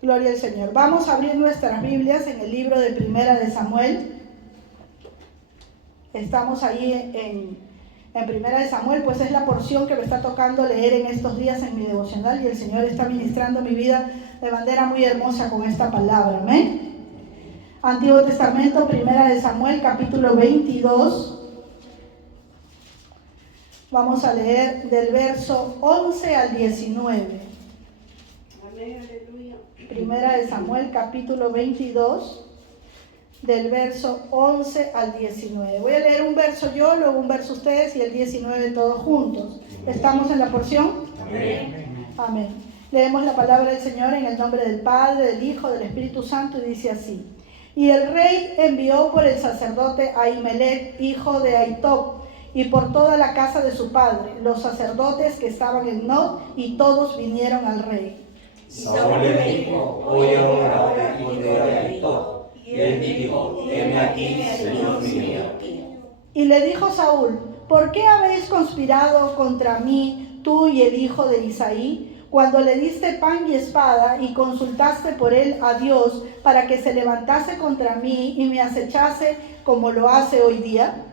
Gloria al Señor. Vamos a abrir nuestras Biblias en el libro de Primera de Samuel. Estamos ahí en Primera de Samuel, pues es la porción que me está tocando leer en estos días en mi devocional, y el Señor está ministrando mi vida de manera muy hermosa con esta palabra. Amén. Antiguo Testamento, Primera de Samuel, capítulo 22. Vamos a leer del verso 11 al 19. Amén, aleluya. Primera de Samuel, capítulo 22, del verso 11 al 19. Voy a leer un verso yo, luego un verso ustedes y el 19 todos juntos. ¿Estamos en la porción? Amén. Amén. Leemos la palabra del Señor en el nombre del Padre, del Hijo, del Espíritu Santo, y dice así. Y el rey envió por el sacerdote Ahimelech, hijo de Ahitob, y por toda la casa de su padre, los sacerdotes que estaban en Nob, y todos vinieron al rey. Saúl le dijo, oye ahora, hijo de Ahitob. Y él dijo, heme aquí, Señor mío. Y le dijo Saúl, ¿por qué habéis conspirado contra mí, tú y el hijo de Isaí, cuando le diste pan y espada y consultaste por él a Dios para que se levantase contra mí y me acechase como lo hace hoy día?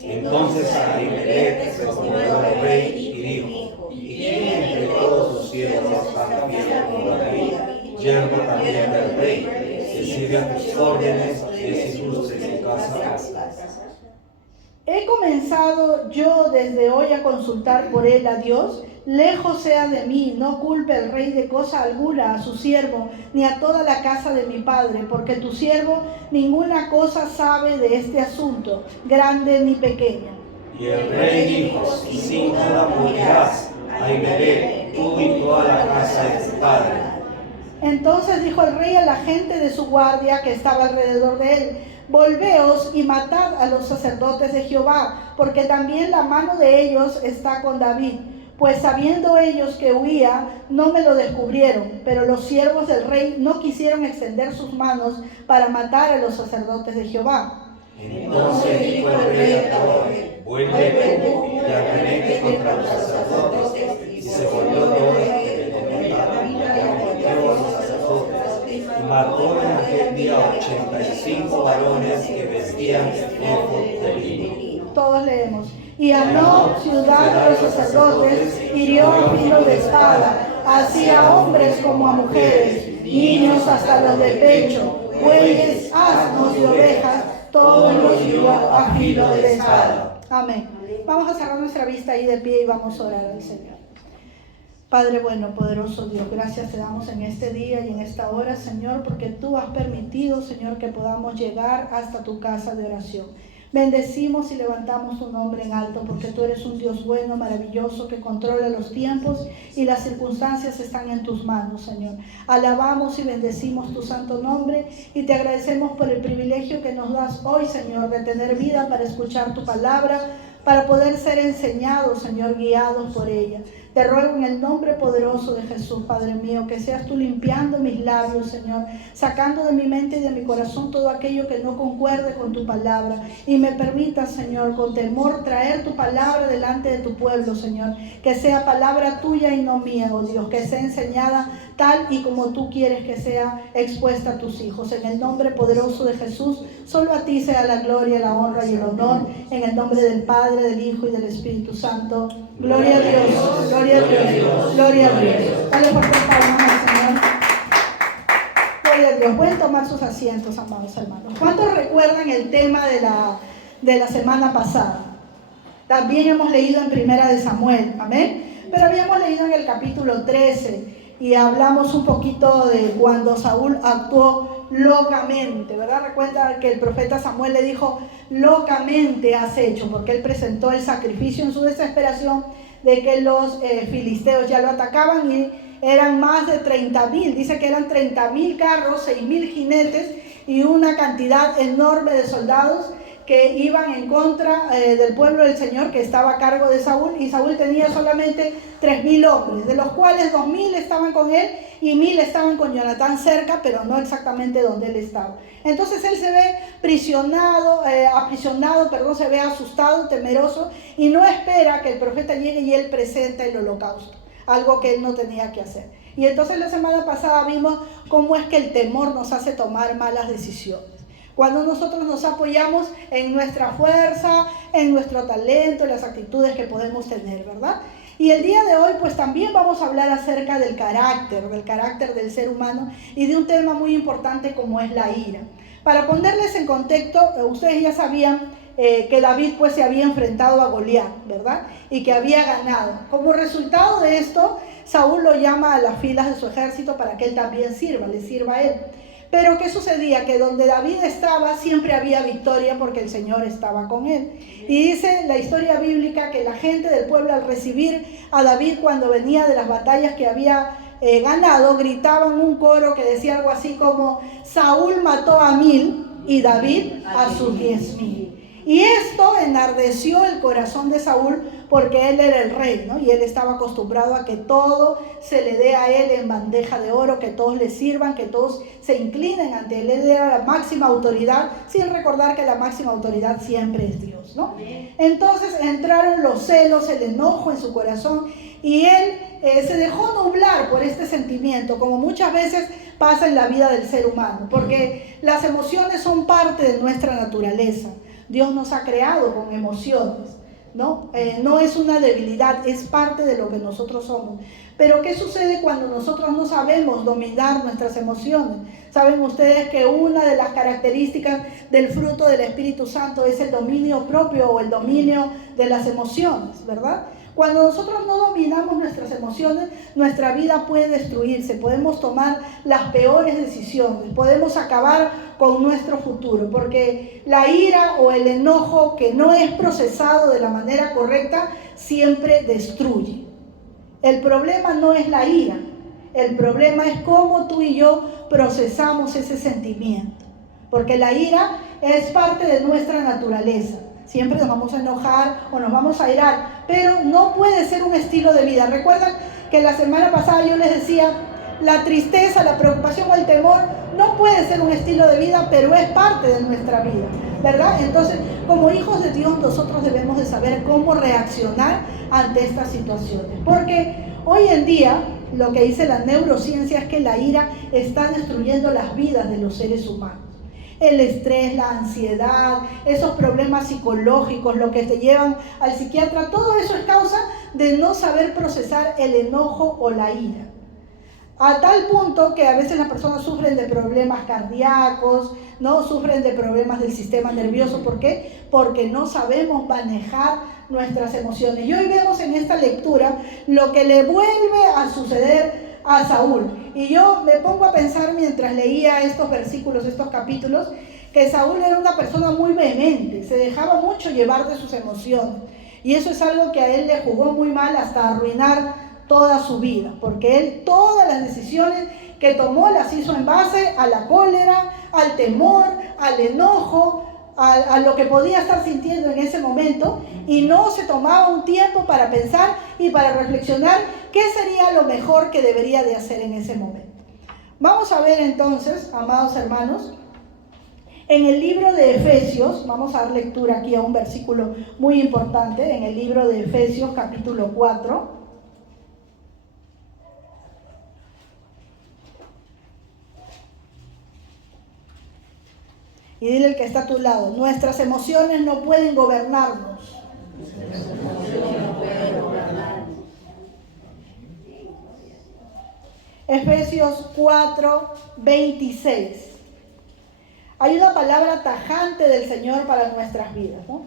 Entonces Ahimelech respondió al rey y dijo, ¿y quién entre todos sus siervos está fiel como David, yerno también del rey, que sirve a tus órdenes y es ilustre en su casa? ¿He comenzado yo desde hoy a consultar por él a Dios? Lejos sea de mí, no culpe el rey de cosa alguna a su siervo, ni a toda la casa de mi padre, porque tu siervo ninguna cosa sabe de este asunto, grande ni pequeña. Y el rey dijo, sin duda morirás, Ahimelech, tú y toda la casa de tu padre. Entonces dijo el rey a la gente de su guardia que estaba alrededor de él, volveos y matad a los sacerdotes de Jehová, porque también la mano de ellos está con David. Pues sabiendo ellos que huía, no me lo descubrieron, pero los siervos del rey no quisieron extender sus manos para matar a los sacerdotes de Jehová. Entonces dijo el rey a Tob, vuelve tú y arremete contra los sacerdotes. Y se volvió Tob de Tobía y a los sacerdotes, y mató en aquel día 85 varones que vestían efod de lino. Todos leemos. Y Anó, ciudad de los sacerdotes, hirió a filo de espada, así a hombres como a mujeres, niños hasta los de pecho, bueyes, asnos y ovejas, todos los hirió a filo de espada. Amén. Vamos a cerrar nuestra vista ahí de pie y vamos a orar al Señor. Padre bueno, poderoso Dios, gracias te damos en este día y en esta hora, Señor, porque tú has permitido, Señor, que podamos llegar hasta tu casa de oración. Bendecimos y levantamos tu nombre en alto, porque tú eres un Dios bueno, maravilloso, que controla los tiempos y las circunstancias están en tus manos, Señor. Alabamos y bendecimos tu santo nombre y te agradecemos por el privilegio que nos das hoy, Señor, de tener vida para escuchar tu palabra, para poder ser enseñados, Señor, guiados por ella. Te ruego en el nombre poderoso de Jesús, Padre mío, que seas tú limpiando mis labios, Señor, sacando de mi mente y de mi corazón todo aquello que no concuerde con tu palabra, y me permitas, Señor, con temor traer tu palabra delante de tu pueblo, Señor, que sea palabra tuya y no mía, oh Dios, que sea enseñada tal y como tú quieres que sea expuesta a tus hijos. En el nombre poderoso de Jesús, solo a ti sea la gloria, la honra y el honor, en el nombre del Padre, del Hijo y del Espíritu Santo. Gloria a Dios, gloria a Dios, gloria a Dios. Dale fuerte palmas al Señor. Gloria a Dios. Pueden tomar sus asientos, amados hermanos. ¿Cuántos recuerdan el tema de la semana pasada? También hemos leído en Primera de Samuel, amén. Pero habíamos leído en el capítulo 13 y hablamos un poquito de cuando Saúl actuó locamente, ¿verdad? Recuerda que el profeta Samuel le dijo, locamente has hecho, porque él presentó el sacrificio en su desesperación de que los filisteos ya lo atacaban y eran más de 30,000, dice que eran 30,000 carros, 6,000 jinetes y una cantidad enorme de soldados que iban en contra del pueblo del Señor, que estaba a cargo de Saúl, y Saúl tenía solamente 3,000 hombres, de los cuales 2,000 estaban con él y 1,000 estaban con Jonatán cerca, pero no exactamente donde él estaba. Entonces él se ve aprisionado, se ve asustado, temeroso, y no espera que el profeta llegue y él presente el holocausto, algo que él no tenía que hacer. Y entonces la semana pasada vimos cómo es que el temor nos hace tomar malas decisiones. Cuando nosotros nos apoyamos en nuestra fuerza, en nuestro talento, en las actitudes que podemos tener, ¿verdad? Y el día de hoy pues también vamos a hablar acerca del carácter del ser humano y de un tema muy importante como es la ira. Para ponerles en contexto, ustedes ya sabían que David pues se había enfrentado a Goliat, ¿verdad? Y que había ganado. Como resultado de esto, Saúl lo llama a las filas de su ejército para que él también le sirva a él. Pero ¿qué sucedía? Que donde David estaba siempre había victoria porque el Señor estaba con él. Y dice la historia bíblica que la gente del pueblo al recibir a David cuando venía de las batallas que había ganado, gritaban un coro que decía algo así como: Saúl mató a 1000 y David a sus 10,000. Y esto enardeció el corazón de Saúl porque él era el rey, ¿no? Y él estaba acostumbrado a que todo se le dé a él en bandeja de oro, que todos le sirvan, que todos se inclinen ante él. Él era la máxima autoridad, sin recordar que la máxima autoridad siempre es Dios, ¿no? Entonces entraron los celos, el enojo en su corazón y él se dejó nublar por este sentimiento, como muchas veces pasa en la vida del ser humano, porque las emociones son parte de nuestra naturaleza. Dios nos ha creado con emociones, ¿no? No es una debilidad, es parte de lo que nosotros somos. Pero ¿qué sucede cuando nosotros no sabemos dominar nuestras emociones? Saben ustedes que una de las características del fruto del Espíritu Santo es el dominio propio o el dominio de las emociones, ¿verdad? Cuando nosotros no dominamos nuestras emociones, nuestra vida puede destruirse, podemos tomar las peores decisiones, podemos acabar con nuestro futuro, porque la ira o el enojo que no es procesado de la manera correcta siempre destruye. El problema no es la ira, el problema es cómo tú y yo procesamos ese sentimiento, porque la ira es parte de nuestra naturaleza. Siempre nos vamos a enojar o nos vamos a irar, pero no puede ser un estilo de vida. Recuerdan que la semana pasada yo les decía, la tristeza, la preocupación o el temor no puede ser un estilo de vida, pero es parte de nuestra vida, ¿verdad? Entonces, como hijos de Dios, nosotros debemos de saber cómo reaccionar ante estas situaciones. Porque hoy en día, lo que dice la neurociencia es que la ira está destruyendo las vidas de los seres humanos. El estrés, la ansiedad, esos problemas psicológicos, lo que te llevan al psiquiatra, todo eso es causa de no saber procesar el enojo o la ira. A tal punto que a veces las personas sufren de problemas cardíacos, ¿no? Sufren de problemas del sistema nervioso. ¿Por qué? Porque no sabemos manejar nuestras emociones. Y hoy vemos en esta lectura lo que le vuelve a suceder a Saúl. Y yo me pongo a pensar mientras leía estos versículos, estos capítulos, que Saúl era una persona muy vehemente, se dejaba mucho llevar de sus emociones. Y eso es algo que a él le jugó muy mal hasta arruinar toda su vida, porque él todas las decisiones que tomó las hizo en base a la cólera, al temor, al enojo, a lo que podía estar sintiendo en ese momento, y no se tomaba un tiempo para pensar y para reflexionar qué sería lo mejor que debería de hacer en ese momento. Vamos a ver entonces, amados hermanos, en el libro de Efesios, vamos a dar lectura aquí a un versículo muy importante, en el libro de Efesios capítulo 4. Y dile al que está a tu lado, nuestras emociones no pueden gobernarnos. Efesios 4, 26. Hay una palabra tajante del Señor para nuestras vidas, ¿no?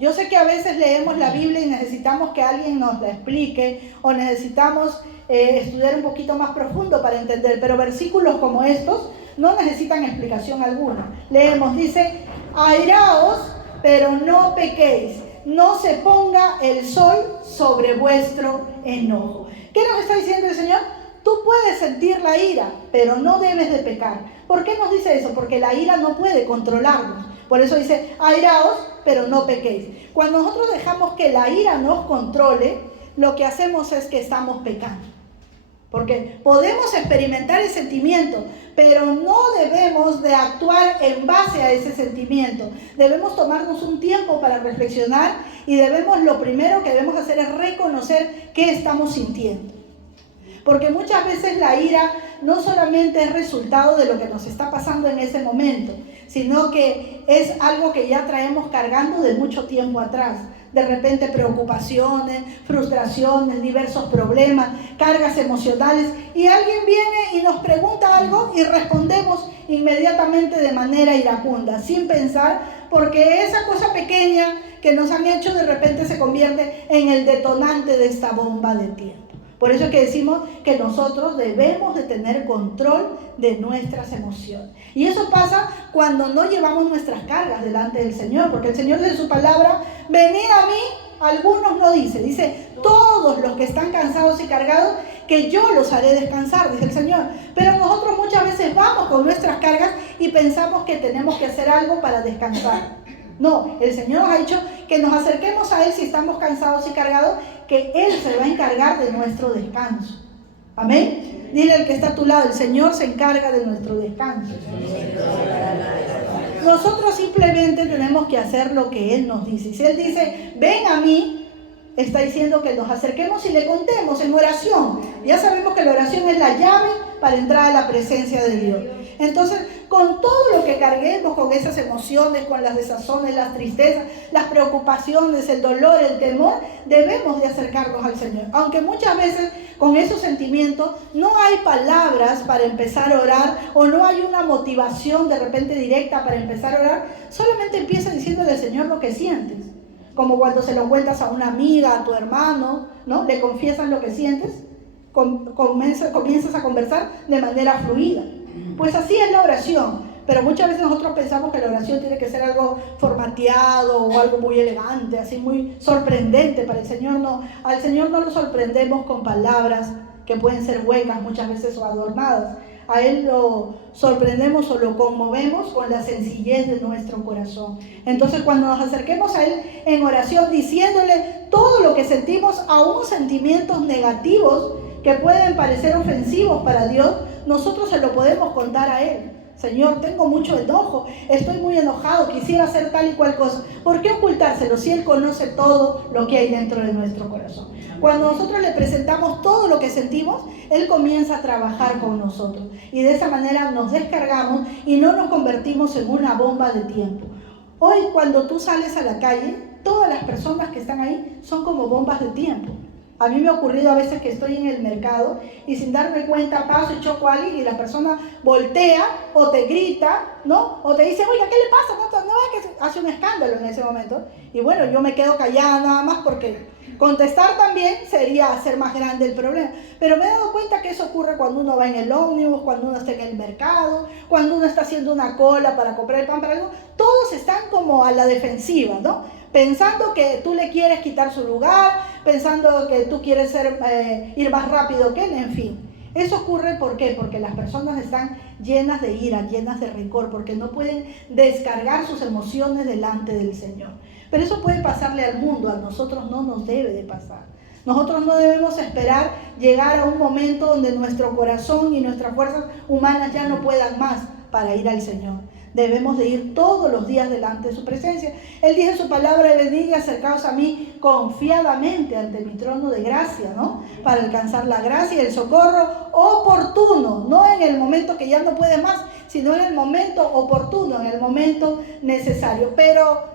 Yo sé que a veces leemos la Biblia y necesitamos que alguien nos la explique o necesitamos estudiar un poquito más profundo para entender, pero versículos como estos no necesitan explicación alguna. Leemos, dice, airaos, pero no pequéis, no se ponga el sol sobre vuestro enojo. ¿Qué nos está diciendo el Señor? Tú puedes sentir la ira, pero no debes de pecar. ¿Por qué nos dice eso? Porque la ira no puede controlarnos. Por eso dice, airaos, pero no pequéis. Cuando nosotros dejamos que la ira nos controle, lo que hacemos es que estamos pecando. Porque podemos experimentar el sentimiento, pero no debemos de actuar en base a ese sentimiento. Debemos tomarnos un tiempo para reflexionar y lo primero que debemos hacer es reconocer qué estamos sintiendo. Porque muchas veces la ira no solamente es resultado de lo que nos está pasando en ese momento, sino que es algo que ya traemos cargando de mucho tiempo atrás. De repente preocupaciones, frustraciones, diversos problemas, cargas emocionales, y alguien viene y nos pregunta algo y respondemos inmediatamente de manera iracunda, sin pensar, porque esa cosa pequeña que nos han hecho de repente se convierte en el detonante de esta bomba de tiempo. Por eso es que decimos que nosotros debemos de tener control de nuestras emociones. Y eso pasa cuando no llevamos nuestras cargas delante del Señor, porque el Señor dice en su palabra, venid a mí, algunos no dice todos los que están cansados y cargados, que yo los haré descansar, dice el Señor. Pero nosotros muchas veces vamos con nuestras cargas y pensamos que tenemos que hacer algo para descansar. No, el Señor nos ha dicho que nos acerquemos a Él si estamos cansados y cargados, que Él se va a encargar de nuestro descanso. Amén. Dile al que está a tu lado, el Señor se encarga de nuestro descanso. Nosotros simplemente tenemos que hacer lo que Él nos dice. Si Él dice, ven a mí, está diciendo que nos acerquemos y le contemos en oración. Ya sabemos que la oración es la llave para entrar a la presencia de Dios. Entonces, con todo lo que carguemos, con esas emociones, con las desazones, las tristezas, las preocupaciones, el dolor, el temor, debemos de acercarnos al Señor. Aunque muchas veces con esos sentimientos no hay palabras para empezar a orar, o no hay una motivación de repente directa para empezar a orar, solamente empieza diciéndole al Señor lo que sientes. Como cuando se lo cuentas a una amiga, a tu hermano, ¿no? Le confiesas lo que sientes, comienzas a conversar de manera fluida. Pues así es la oración, pero muchas veces nosotros pensamos que la oración tiene que ser algo formateado o algo muy elegante, así muy sorprendente. Para el Señor no. Al Señor no lo sorprendemos con palabras que pueden ser huecas muchas veces o adornadas. A Él lo sorprendemos o lo conmovemos con la sencillez de nuestro corazón. Entonces, cuando nos acerquemos a Él en oración, diciéndole todo lo que sentimos, aún sentimientos negativos que pueden parecer ofensivos para Dios, nosotros se lo podemos contar a Él. Señor, tengo mucho enojo, estoy muy enojado, quisiera hacer tal y cual cosa. ¿Por qué ocultárselo si Él conoce todo lo que hay dentro de nuestro corazón? Cuando nosotros le presentamos todo lo que sentimos, Él comienza a trabajar con nosotros. Y de esa manera nos descargamos y no nos convertimos en una bomba de tiempo. Hoy, cuando tú sales a la calle, todas las personas que están ahí son como bombas de tiempo. A mí me ha ocurrido a veces que estoy en el mercado y sin darme cuenta paso y choco a alguien y la persona voltea o te grita, ¿no? O te dice, oiga, ¿qué le pasa? No es que hace un escándalo en ese momento. Y bueno, yo me quedo callada nada más porque contestar también sería hacer más grande el problema. Pero me he dado cuenta que eso ocurre cuando uno va en el ómnibus, cuando uno está en el mercado, cuando uno está haciendo una cola para comprar el pan para algo. Todos están como a la defensiva, ¿no? Pensando que tú le quieres quitar su lugar, pensando que tú quieres ir más rápido que él, en fin. Eso ocurre, ¿por qué? Porque las personas están llenas de ira, llenas de rencor, porque no pueden descargar sus emociones delante del Señor. Pero eso puede pasarle al mundo, a nosotros no nos debe de pasar. Nosotros no debemos esperar llegar a un momento donde nuestro corazón y nuestras fuerzas humanas ya no puedan más para ir al Señor. Debemos de ir todos los días delante de su presencia. Él dice en su palabra, venid y acercaos a mí confiadamente ante mi trono de gracia, ¿no? Para alcanzar la gracia y el socorro oportuno, no en el momento que ya no puede más, sino en el momento oportuno, en el momento necesario. Pero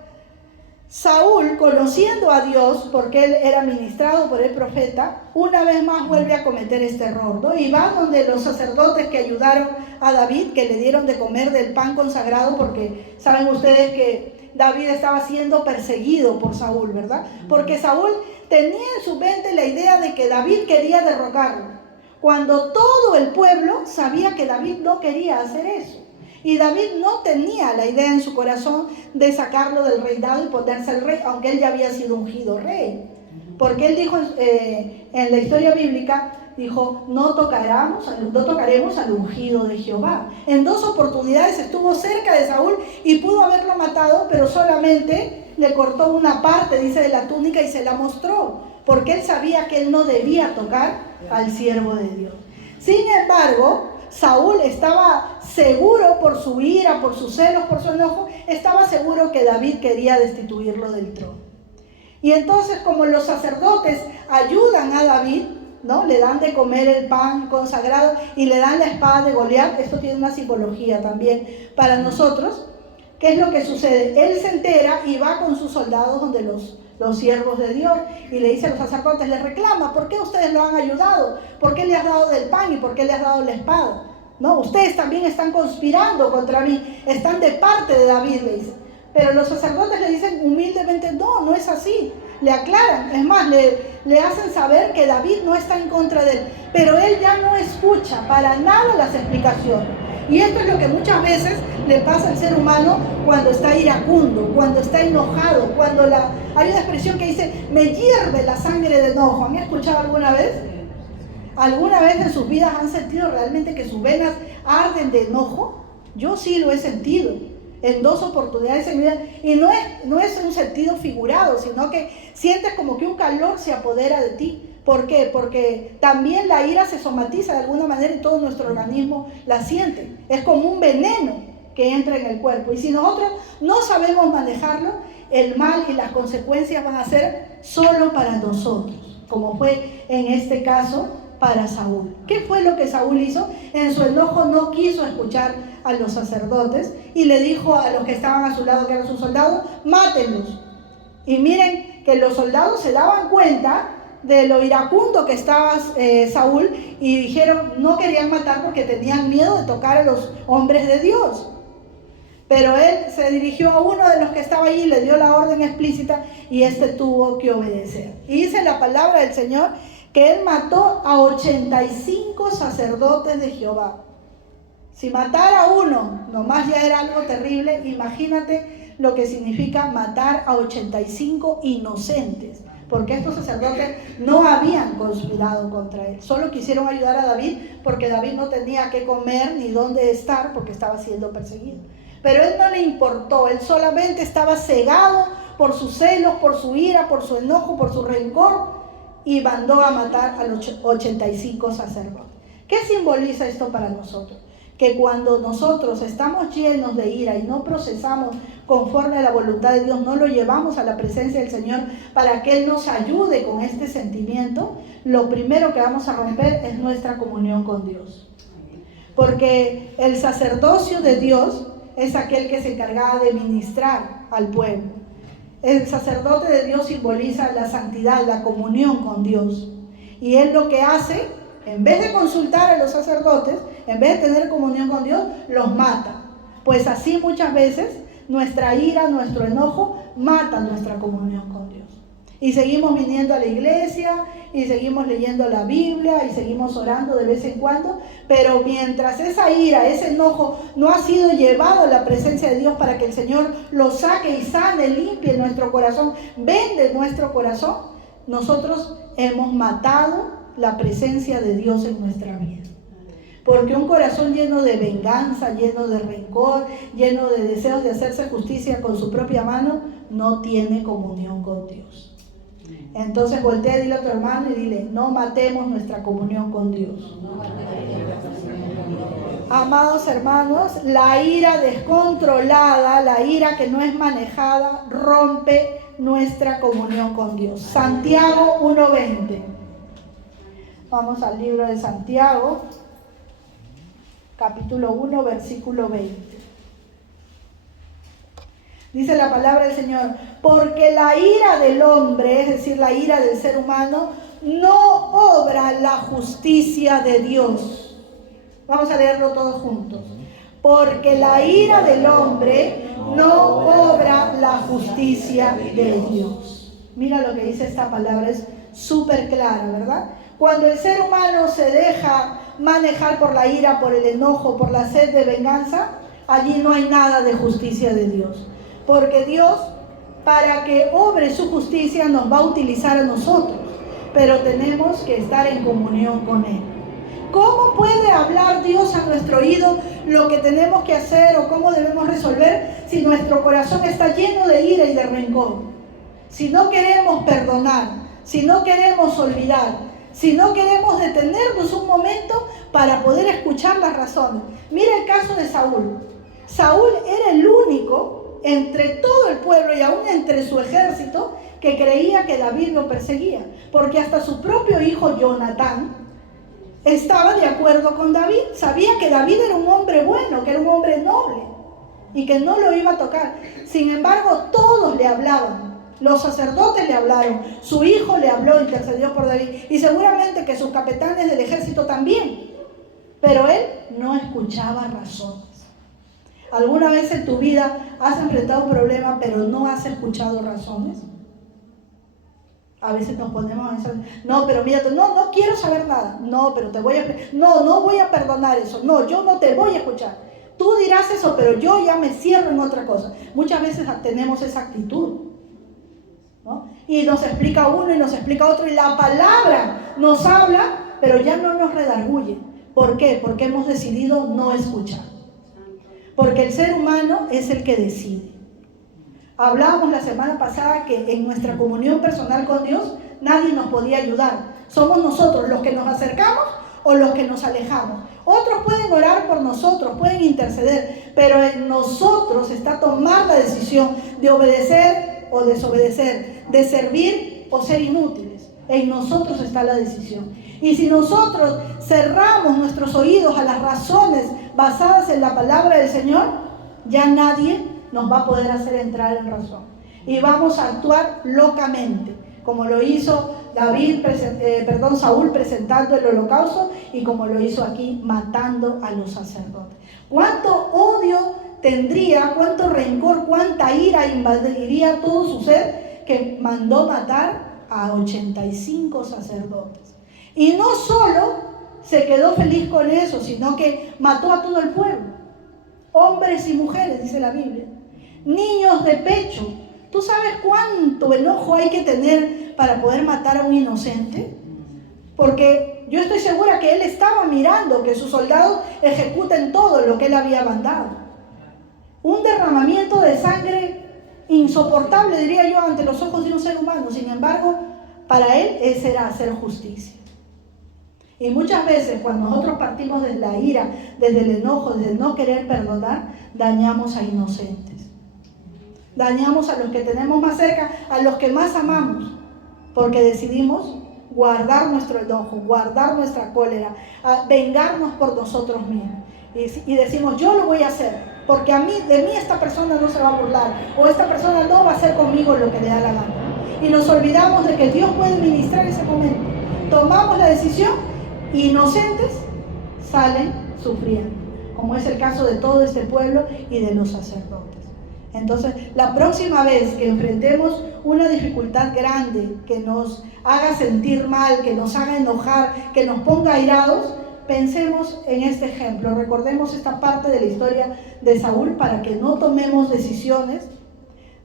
Saúl, conociendo a Dios, porque él era ministrado por el profeta, una vez más vuelve a cometer este error, ¿no? Y va donde los sacerdotes que ayudaron a David, que le dieron de comer del pan consagrado, porque saben ustedes que David estaba siendo perseguido por Saúl, ¿verdad? Porque Saúl tenía en su mente la idea de que David quería derrocarlo, cuando todo el pueblo sabía que David no quería hacer eso. Y David no tenía la idea en su corazón de sacarlo del reinado y ponerse el rey, aunque él ya había sido ungido rey. Porque él dijo en la historia bíblica, dijo, no tocaremos al ungido de Jehová. En 2 oportunidades estuvo cerca de Saúl y pudo haberlo matado, pero solamente le cortó una parte, dice, de la túnica y se la mostró, porque él sabía que él no debía tocar al siervo de Dios. Sin embargo, Saúl estaba seguro por su ira, por sus celos, por su enojo, estaba seguro que David quería destituirlo del trono. Y entonces, como los sacerdotes ayudan a David, ¿no? Le dan de comer el pan consagrado y le dan la espada de Goliat. Esto tiene una simbología también para nosotros. ¿Qué es lo que sucede? Él se entera y va con sus soldados donde los siervos de Dios y le dice a los sacerdotes, les reclama, ¿por qué ustedes lo han ayudado? ¿Por qué le has dado del pan y por qué le has dado la espada? No, ustedes también están conspirando contra mí, están de parte de David, le dice. Pero los sacerdotes le dicen humildemente, no, no es así. Le aclaran, es más, le hacen saber que David no está en contra de él. Pero él ya no escucha para nada las explicaciones. Y esto es lo que muchas veces le pasa al ser humano cuando está iracundo, cuando está enojado, cuando hay una expresión que dice, me hierve la sangre de enojo. ¿Han escuchado alguna vez? ¿Alguna vez en sus vidas han sentido realmente que sus venas arden de enojo? Yo sí lo he sentido en 2 oportunidades en mi vida. Y no es un sentido figurado, sino que sientes como que un calor se apodera de ti. ¿Por qué? Porque también la ira se somatiza de alguna manera y todo nuestro organismo la siente. Es como un veneno que entra en el cuerpo. Y si nosotros no sabemos manejarlo, el mal y las consecuencias van a ser solo para nosotros, como fue en este caso para Saúl. ¿Qué fue lo que Saúl hizo? En su enojo no quiso escuchar a los sacerdotes y le dijo a los que estaban a su lado, que eran sus soldados, mátenlos. Y miren que los soldados se daban cuenta de lo iracundo que estaba Saúl y dijeron, no querían matar porque tenían miedo de tocar a los hombres de Dios. Pero él se dirigió a uno de los que estaba allí, le dio la orden explícita y este tuvo que obedecer. Y dice la palabra del Señor que él mató a 85 sacerdotes de Jehová. Si matara a uno, nomás ya era algo terrible, imagínate lo que significa matar a 85 inocentes. Porque estos sacerdotes no habían conspirado contra él, solo quisieron ayudar a David porque David no tenía qué comer ni dónde estar porque estaba siendo perseguido. Pero él no le importó, él solamente estaba cegado por sus celos, por su ira, por su enojo, por su rencor y mandó a matar a los 85 sacerdotes. ¿Qué simboliza esto para nosotros? Que cuando nosotros estamos llenos de ira y no procesamos conforme a la voluntad de Dios, no lo llevamos a la presencia del Señor para que Él nos ayude con este sentimiento, lo primero que vamos a romper es nuestra comunión con Dios. Porque el sacerdocio de Dios es aquel que se encargaba de ministrar al pueblo. El sacerdote de Dios simboliza la santidad, la comunión con Dios. Y Él lo que hace, en vez de consultar a los sacerdotes, en vez de tener comunión con Dios, los mata. Pues así muchas veces nuestra ira, nuestro enojo, mata nuestra comunión con Dios. Y seguimos viniendo a la iglesia, y seguimos leyendo la Biblia, y seguimos orando de vez en cuando, pero mientras esa ira, ese enojo no ha sido llevado a la presencia de Dios para que el Señor lo saque y sane, limpie nuestro corazón, vende nuestro corazón, nosotros hemos matado la presencia de Dios en nuestra vida. Porque un corazón lleno de venganza, lleno de rencor, lleno de deseos de hacerse justicia con su propia mano, no tiene comunión con Dios. Entonces voltea y dile a tu hermano y dile, no matemos nuestra comunión con Dios. Amados hermanos, la ira descontrolada, la ira que no es manejada, rompe nuestra comunión con Dios. Santiago 1:20. Vamos al libro de Santiago, capítulo 1, versículo 20. Dice la palabra del Señor, porque la ira del hombre, es decir, la ira del ser humano, no obra la justicia de Dios. Vamos a leerlo todos juntos. Porque la ira del hombre no obra la justicia de Dios. Mira lo que dice esta palabra, es súper clara, ¿verdad? Cuando el ser humano se deja manejar por la ira, por el enojo, por la sed de venganza, allí no hay nada de justicia de Dios. Porque Dios, para que obre su justicia, nos va a utilizar a nosotros, pero tenemos que estar en comunión con Él. ¿Cómo puede hablar Dios a nuestro oído lo que tenemos que hacer o cómo debemos resolver si nuestro corazón está lleno de ira y de rencor? Si no queremos perdonar, si no queremos olvidar, si no queremos detenernos un momento para poder escuchar las razones. Mira el caso de Saúl. Saúl era el único entre todo el pueblo y aún entre su ejército que creía que David lo perseguía, porque hasta su propio hijo Jonatán estaba de acuerdo con David, sabía que David era un hombre bueno, que era un hombre noble y que no lo iba a tocar. Sin embargo, todos le hablaban, los sacerdotes le hablaron, su hijo le habló, intercedió por David, y seguramente que sus capitanes del ejército también, pero él no escuchaba razones. ¿Alguna vez en tu vida has enfrentado un problema pero no has escuchado razones? A veces nos ponemos a pensar, no, pero mira, no quiero saber nada. No, pero te voy a... No voy a perdonar eso. No, yo no te voy a escuchar. Tú dirás eso, pero yo ya me cierro en otra cosa. Muchas veces tenemos esa actitud, ¿no? Y nos explica uno y nos explica otro, y la palabra nos habla, pero ya no nos redarguye. ¿Por qué? Porque hemos decidido no escuchar. Porque el ser humano es el que decide. Hablábamos la semana pasada que en nuestra comunión personal con Dios nadie nos podía ayudar. Somos nosotros los que nos acercamos o los que nos alejamos. Otros pueden orar por nosotros, pueden interceder, pero en nosotros está tomar la decisión de obedecer o desobedecer, de servir o ser inútiles. En nosotros está la decisión. Y si nosotros cerramos nuestros oídos a las razones basadas en la palabra del Señor, ya nadie nos va a poder hacer entrar en razón. Y vamos a actuar locamente, como lo hizo Saúl presentando el holocausto, y como lo hizo aquí matando a los sacerdotes. ¿Cuánto odio tendría, cuánto rencor, cuánta ira invadiría todo su ser que mandó matar a 85 sacerdotes? Y no solo se quedó feliz con eso, sino que mató a todo el pueblo. Hombres y mujeres, dice la Biblia. Niños de pecho. ¿Tú sabes cuánto enojo hay que tener para poder matar a un inocente? Porque yo estoy segura que él estaba mirando que sus soldados ejecuten todo lo que él había mandado. Un derramamiento de sangre insoportable, diría yo, ante los ojos de un ser humano. Sin embargo, para él ese era hacer justicia. Y muchas veces cuando nosotros partimos desde la ira, desde el enojo, desde el no querer perdonar, dañamos a inocentes. Dañamos a los que tenemos más cerca, a los que más amamos, porque decidimos guardar nuestro enojo, guardar nuestra cólera, vengarnos por nosotros mismos. Y decimos, yo lo voy a hacer, porque de mí esta persona no se va a burlar, o esta persona no va a hacer conmigo lo que le da la gana. Y nos olvidamos de que Dios puede ministrar ese momento. Tomamos la decisión, inocentes salen sufriendo, como es el caso de todo este pueblo y de los sacerdotes. Entonces, la próxima vez que enfrentemos una dificultad grande que nos haga sentir mal, que nos haga enojar, que nos ponga airados, pensemos en este ejemplo, recordemos esta parte de la historia de Saúl para que no tomemos decisiones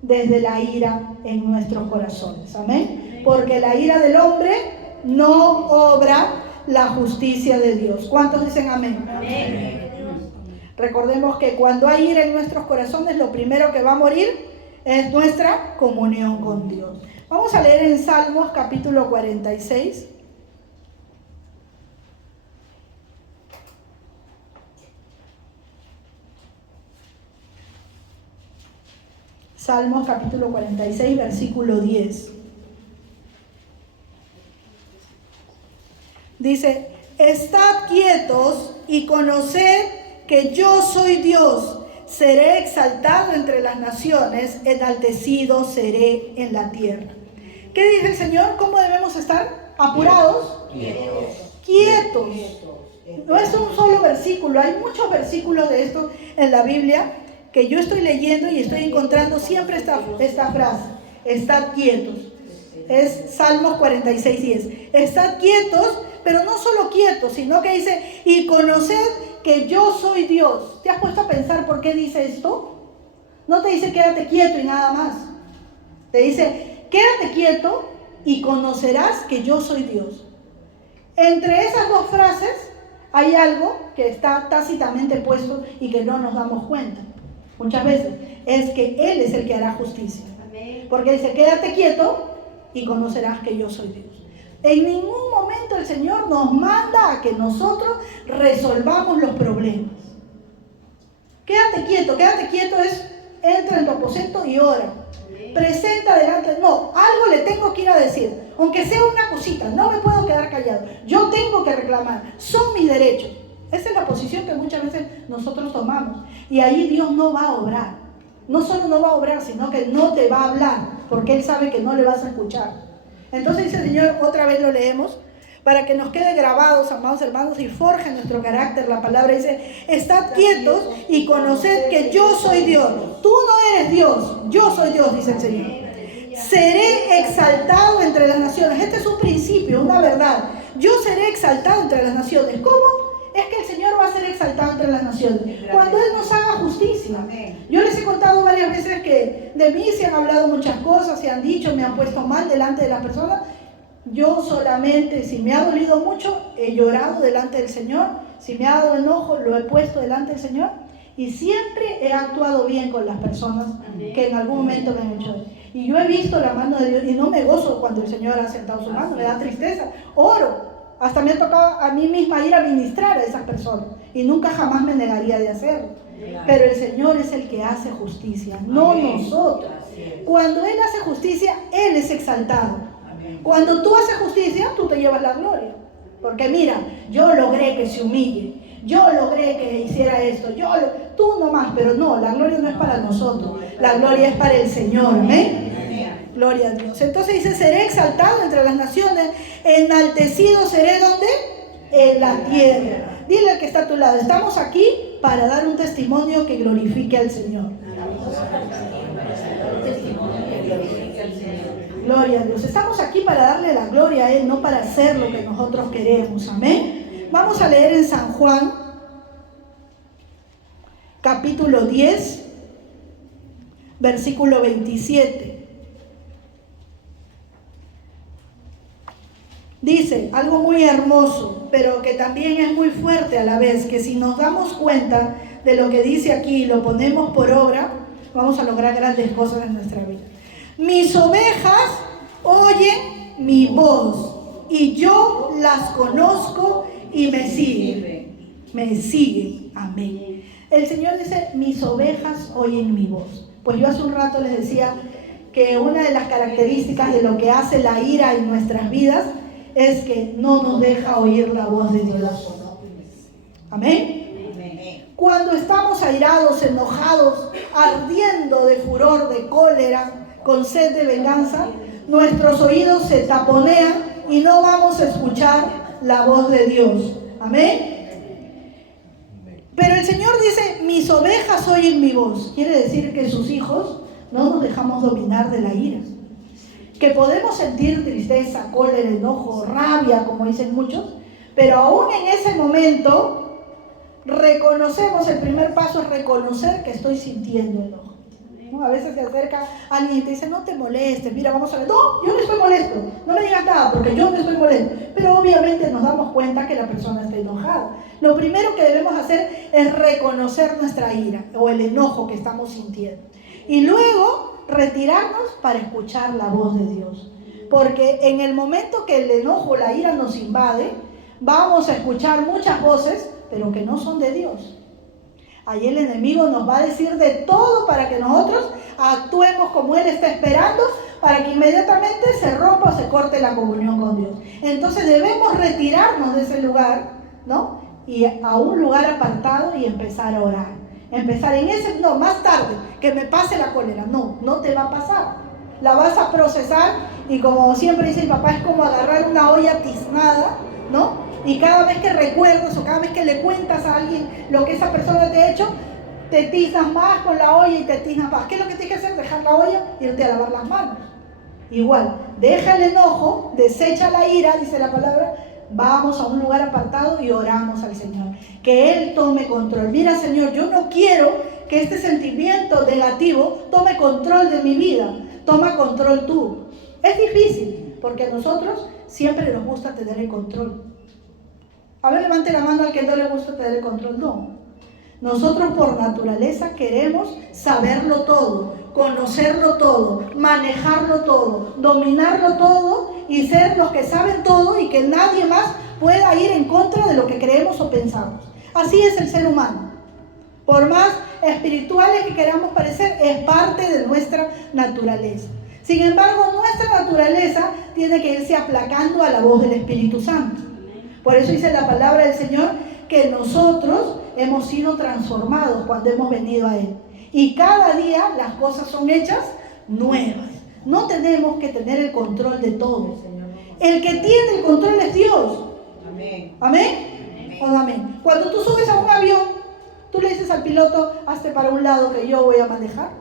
desde la ira en nuestros corazones. Amén. Porque la ira del hombre no obra la justicia de Dios. ¿Cuántos dicen amén? Amén. Recordemos que cuando hay ira en nuestros corazones, lo primero que va a morir es nuestra comunión con Dios. Vamos a leer en Salmos capítulo 46. Salmos capítulo 46, versículo 10. Dice, estad quietos y conoced que yo soy Dios. Seré exaltado entre las naciones, enaltecido seré en la tierra. ¿Qué dice el Señor? ¿Cómo debemos estar? ¿Apurados? Quietos. No es un solo versículo, hay muchos versículos de esto en la Biblia que yo estoy leyendo y estoy encontrando siempre esta frase, estad quietos. Es Salmos 46, 10. Estad quietos, pero no solo quietos, sino que dice, y conoced que yo soy Dios. ¿Te has puesto a pensar por qué dice esto? No te dice quédate quieto y nada más. Te dice, quédate quieto y conocerás que yo soy Dios. Entre esas dos frases hay algo que está tácitamente puesto y que no nos damos cuenta. Muchas veces es que Él es el que hará justicia. Porque dice, quédate quieto y conocerás que yo soy Dios. En ningún momento el Señor nos manda a que nosotros resolvamos los problemas. Quédate quieto es entra en tu aposento y ora. Presenta delante, no, algo le tengo que ir a decir, aunque sea una cosita, no me puedo quedar callado, yo tengo que reclamar, son mis derechos. Esa es la posición que muchas veces nosotros tomamos, y ahí Dios no va a obrar. No solo no va a obrar, sino que no te va a hablar, porque Él sabe que no le vas a escuchar. Entonces dice el Señor, otra vez lo leemos, para que nos quede grabados, amados hermanos, y forje nuestro carácter. La palabra dice, estad quietos y conoced que yo soy Dios. Tú no eres Dios, yo soy Dios, dice el Señor. Seré exaltado entre las naciones. Este es un principio, una verdad. Yo seré exaltado entre las naciones. ¿Cómo? Es que el Señor va a ser exaltado entre las naciones cuando Él nos haga justicia. Yo les he contado varias veces que de mí se han hablado muchas cosas, se han dicho, me han puesto mal delante de las personas. Yo solamente, si me ha dolido mucho, he llorado delante del Señor. Si me ha dado enojo, lo he puesto delante del Señor. Y siempre he actuado bien con las personas que en algún momento me han hecho. Y yo he visto la mano de Dios y no me gozo cuando el Señor ha sentado su mano, me da tristeza. Oro. Hasta me ha tocado a mí misma ir a ministrar a esas personas. Y nunca jamás me negaría de hacerlo. Pero el Señor es el que hace justicia, no nosotros. Cuando Él hace justicia, Él es exaltado. Cuando tú haces justicia, tú te llevas la gloria. Porque mira, yo logré que se humille, yo logré que hiciera esto, tú nomás, pero no, la gloria no es para nosotros, la gloria es para el Señor, amén. Gloria a Dios. Entonces dice, seré exaltado entre las naciones, enaltecido seré, ¿dónde? En la tierra. Dile al que está a tu lado, estamos aquí para dar un testimonio que glorifique al Señor. Gloria a Dios. Estamos aquí para darle la gloria a Él, no para hacer lo que nosotros queremos. Amén. Vamos a leer en San Juan, capítulo 10, versículo 27. Dice algo muy hermoso, pero que también es muy fuerte a la vez, que si nos damos cuenta de lo que dice aquí y lo ponemos por obra, vamos a lograr grandes cosas en nuestra vida. Mis ovejas oyen mi voz y yo las conozco y me siguen. Me siguen. Amén. El Señor dice, mis ovejas oyen mi voz. Pues yo hace un rato les decía que una de las características de lo que hace la ira en nuestras vidas es que no nos deja oír la voz de Dios. Amén. Cuando estamos airados, enojados, ardiendo de furor, de cólera, con sed de venganza, nuestros oídos se taponean y no vamos a escuchar la voz de Dios. Amén. Pero el Señor dice, mis ovejas oyen mi voz. Quiere decir que sus hijos no nos dejamos dominar de la ira. Que podemos sentir tristeza, cólera, enojo, rabia, como dicen muchos, pero aún en ese momento reconocemos, el primer paso es reconocer que estoy sintiendo enojo. ¿No? A veces se acerca alguien y te dice, no te molestes, mira, vamos a ver. No, yo no estoy molesto, no me digas nada porque yo no estoy molesto. Pero obviamente nos damos cuenta que la persona está enojada. Lo primero que debemos hacer es reconocer nuestra ira o el enojo que estamos sintiendo. Y luego retirarnos para escuchar la voz de Dios. Porque en el momento que el enojo, la ira nos invade, vamos a escuchar muchas voces, pero que no son de Dios. Ahí el enemigo nos va a decir de todo para que nosotros actuemos como Él está esperando, para que inmediatamente se rompa o se corte la comunión con Dios. Entonces debemos retirarnos de ese lugar, ¿no? Y a un lugar apartado y empezar a orar. Empezar en ese, no, más tarde, que me pase la cólera. No, no te va a pasar. La vas a procesar y como siempre dice mi papá, es como agarrar una olla tiznada, ¿no? Y cada vez que recuerdas o cada vez que le cuentas a alguien lo que esa persona te ha hecho, te tiznas más con la olla y te tiznas más. ¿Qué es lo que tienes que hacer? Dejar la olla y irte a lavar las manos. Igual, deja el enojo, desecha la ira, dice la palabra, vamos a un lugar apartado y oramos al Señor. Que Él tome control. Mira, Señor, yo no quiero que este sentimiento negativo tome control de mi vida. Toma control tú. Es difícil, porque a nosotros siempre nos gusta tener el control. A ver, levante la mano al que no le gusta tener el control. No. Nosotros por naturaleza queremos saberlo todo, conocerlo todo, manejarlo todo, dominarlo todo y ser los que saben todo y que nadie más pueda ir en contra de lo que creemos o pensamos. Así es el ser humano. Por más espirituales que queramos parecer, es parte de nuestra naturaleza. Sin embargo, nuestra naturaleza tiene que irse aplacando a la voz del Espíritu Santo. Por eso dice la palabra del Señor que nosotros hemos sido transformados cuando hemos venido a Él. Y cada día las cosas son hechas nuevas. No tenemos que tener el control de todo. El que tiene el control es Dios. Amén. ¿Amén? ¿O no amén? Cuando tú subes a un avión, tú le dices al piloto, hazte para un lado que yo voy a manejar.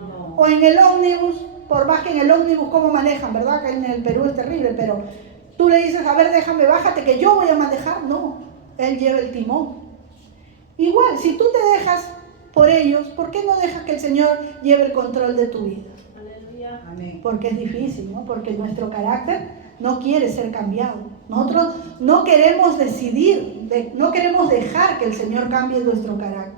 No. O en el ómnibus, por más que en el ómnibus cómo manejan, ¿verdad? Que en el Perú es terrible, pero tú le dices, a ver, déjame, bájate que yo voy a manejar. No, él lleva el timón. Igual, si tú te dejas por ellos, ¿por qué no dejas que el Señor lleve el control de tu vida? Aleluya. Amén. Porque es difícil, ¿no? Porque nuestro carácter no quiere ser cambiado. Nosotros no queremos decidir, no queremos dejar que el Señor cambie nuestro carácter.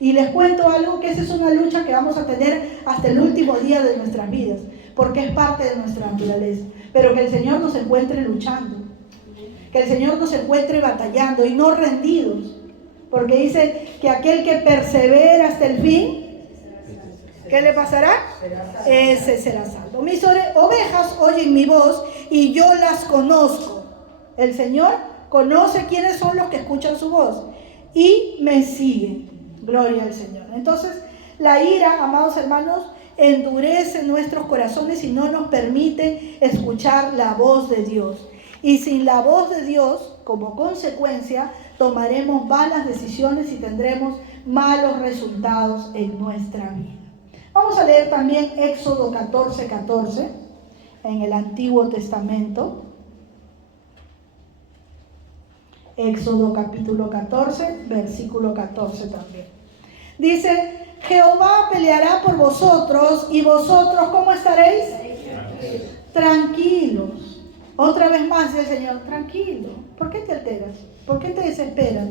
Y les cuento algo, que esa es una lucha que vamos a tener hasta el último día de nuestras vidas, porque es parte de nuestra naturaleza. Pero que el Señor nos encuentre luchando, que el Señor nos encuentre batallando y no rendidos, porque dice que aquel que persevera hasta el fin, ¿qué le pasará? Ese será salvo. Mis ovejas oyen mi voz y yo las conozco. El Señor conoce quiénes son los que escuchan su voz y me siguen. Gloria al Señor. Entonces, la ira, amados hermanos, endurece nuestros corazones y no nos permite escuchar la voz de Dios. Y sin la voz de Dios, como consecuencia, tomaremos malas decisiones y tendremos malos resultados en nuestra vida. Vamos a leer también Éxodo 14:14 en el Antiguo Testamento. Éxodo capítulo 14, versículo 14 también. Dice, Jehová peleará por vosotros y vosotros, ¿cómo estaréis? Tranquilos. Otra vez más dice el Señor, tranquilo. ¿Por qué te alteras? ¿Por qué te desesperas?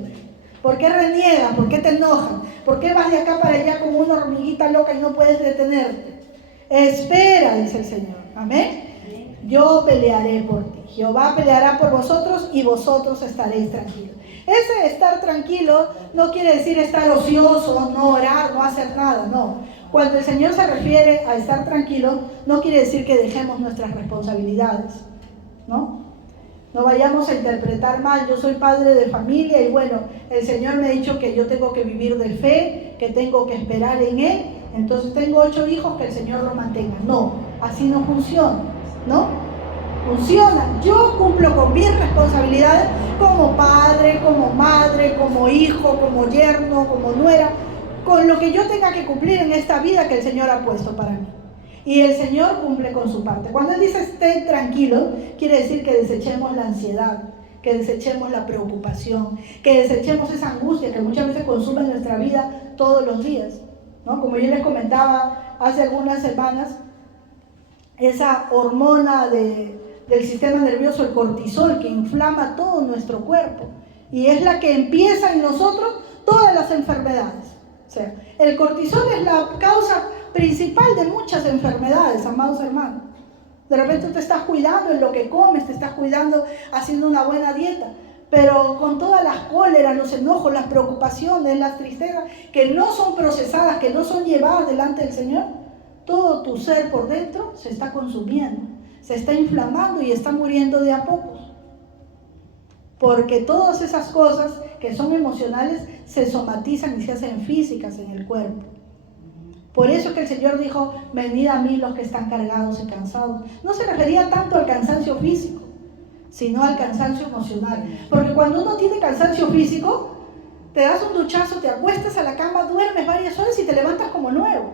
¿Por qué reniegas? ¿Por qué te enojas? ¿Por qué vas de acá para allá como una hormiguita loca y no puedes detenerte? Espera, dice el Señor. Amén. Yo pelearé por ti. Jehová peleará por vosotros y vosotros estaréis tranquilos. Ese estar tranquilo no quiere decir estar ocioso, no orar, no hacer nada, no. Cuando el Señor se refiere a estar tranquilo, no quiere decir que dejemos nuestras responsabilidades, ¿no? No vayamos a interpretar mal, yo soy padre de familia y bueno, el Señor me ha dicho que yo tengo que vivir de fe, que tengo que esperar en Él, entonces tengo 8 hijos, que el Señor los mantenga. No, así no funciona, ¿no? Funciona. Yo cumplo con mis responsabilidades como padre, como madre, como hijo, como yerno, como nuera, con lo que yo tenga que cumplir en esta vida que el Señor ha puesto para mí. Y el Señor cumple con su parte. Cuando Él dice estén tranquilos, quiere decir que desechemos la ansiedad, que desechemos la preocupación, que desechemos esa angustia que muchas veces consume nuestra vida todos los días, ¿no? Como yo les comentaba hace algunas semanas, esa hormona del sistema nervioso, el cortisol, que inflama todo nuestro cuerpo y es la que empieza en nosotros todas las enfermedades. O sea, el cortisol es la causa principal de muchas enfermedades, amados hermanos. De repente te estás cuidando en lo que comes, te estás cuidando haciendo una buena dieta, pero con todas las cóleras, los enojos, las preocupaciones, las tristezas que no son procesadas, que no son llevadas delante del Señor, todo tu ser por dentro se está consumiendo, se está inflamando y está muriendo de a pocos. Porque todas esas cosas que son emocionales se somatizan y se hacen físicas en el cuerpo. Por eso que el Señor dijo, venid a mí los que están cargados y cansados. No se refería tanto al cansancio físico, sino al cansancio emocional. Porque cuando uno tiene cansancio físico, te das un duchazo, te acuestas a la cama, duermes varias horas y te levantas como nuevo.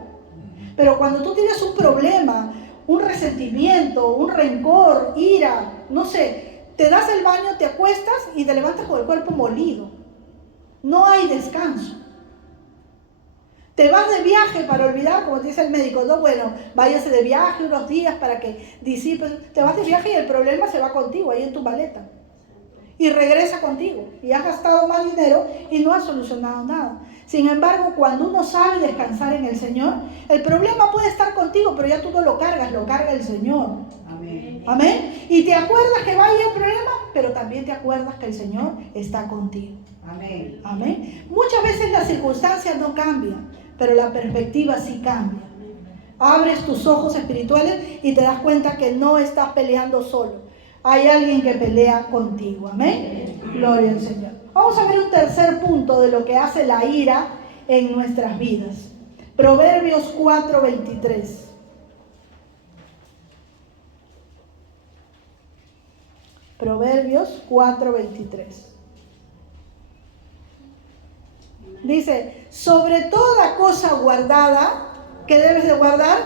Pero cuando tú tienes un problema, un resentimiento, un rencor, ira, no sé, te das el baño, te acuestas y te levantas con el cuerpo molido. No hay descanso. Te vas de viaje para olvidar, como dice el médico, no, bueno, váyase de viaje unos días para que disipe. Te vas de viaje y el problema se va contigo, ahí en tu maleta. Y regresa contigo. Y has gastado más dinero y no has solucionado nada. Sin embargo, cuando uno sabe descansar en el Señor, el problema puede estar contigo, pero ya tú no lo cargas, lo carga el Señor. Amén. Amén. Amén. Y te acuerdas que va a ir el problema, pero también te acuerdas que el Señor está contigo. Amén. Amén. Muchas veces las circunstancias no cambian, pero la perspectiva sí cambia. Abres tus ojos espirituales y te das cuenta que no estás peleando solo. Hay alguien que pelea contigo. Amén. Gloria al Señor. Vamos a ver un tercer punto de lo que hace la ira en nuestras vidas. Proverbios 4:23. Proverbios 4:23. Dice, sobre toda cosa guardada, ¿qué debes de guardar?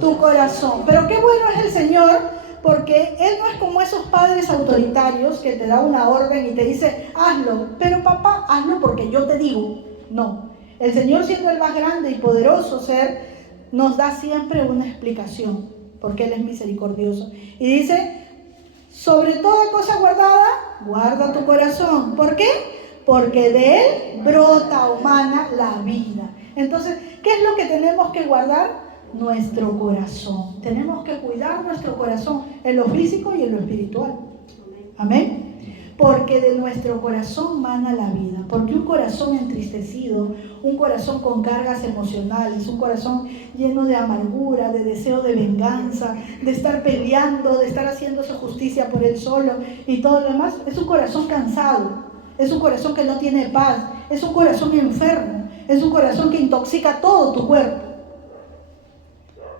Tu corazón. Pero qué bueno es el Señor, porque Él no es como esos padres autoritarios que te da una orden y te dice, hazlo. Pero papá, hazlo porque yo te digo. No. El Señor, siendo el más grande y poderoso ser, nos da siempre una explicación, porque Él es misericordioso. Y dice, sobre toda cosa guardada, guarda tu corazón. ¿Por qué? Porque de él brota o mana la vida. Entonces, ¿qué es lo que tenemos que guardar? Nuestro corazón. Tenemos que cuidar nuestro corazón en lo físico y en lo espiritual. Amén. Porque de nuestro corazón mana la vida. Porque un corazón entristecido, un corazón con cargas emocionales, un corazón lleno de amargura, de deseo de venganza, de estar peleando, de estar haciéndose justicia por él solo y todo lo demás, es un corazón cansado, es un corazón que no tiene paz, es un corazón enfermo, es un corazón que intoxica todo tu cuerpo.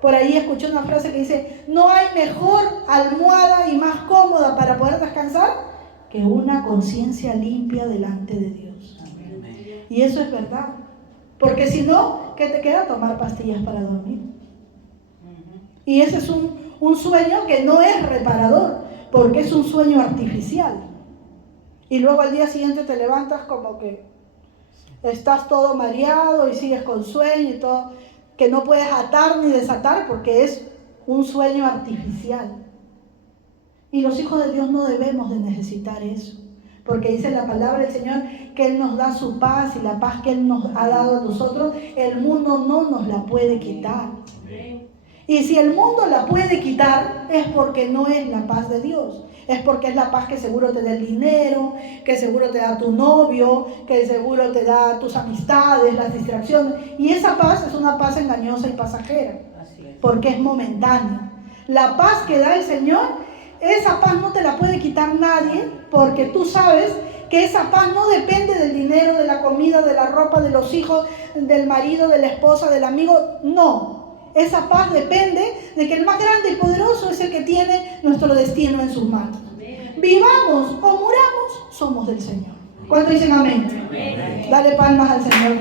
Por ahí escuché una frase que dice, no hay mejor almohada y más cómoda para poder descansar que una conciencia limpia delante de Dios. Amén. Y eso es verdad. Porque si no, ¿qué te queda? Tomar pastillas para dormir. Y ese es un sueño que no es reparador, porque es un sueño artificial. Y luego al día siguiente te levantas como que estás todo mareado y sigues con sueño y todo, que no puedes atar ni desatar porque es un sueño artificial. Y los hijos de Dios no debemos de necesitar eso, porque dice la palabra del Señor que Él nos da su paz y la paz que Él nos ha dado a nosotros, el mundo no nos la puede quitar. Y si el mundo la puede quitar es porque no es la paz de Dios, es porque es la paz que seguro te da el dinero, que seguro te da tu novio, que seguro te da tus amistades, las distracciones. Y esa paz es una paz engañosa y pasajera, porque es momentánea. La paz que da el Señor, esa paz no te la puede quitar nadie, porque tú sabes que esa paz no depende del dinero, de la comida, de la ropa, de los hijos, del marido, de la esposa, del amigo. No, esa paz depende de que el más grande y poderoso es el que tiene nuestro destino en sus manos. Vivamos o muramos, somos del Señor. ¿Cuántos dicen amén? Amén. Dale palmas al Señor.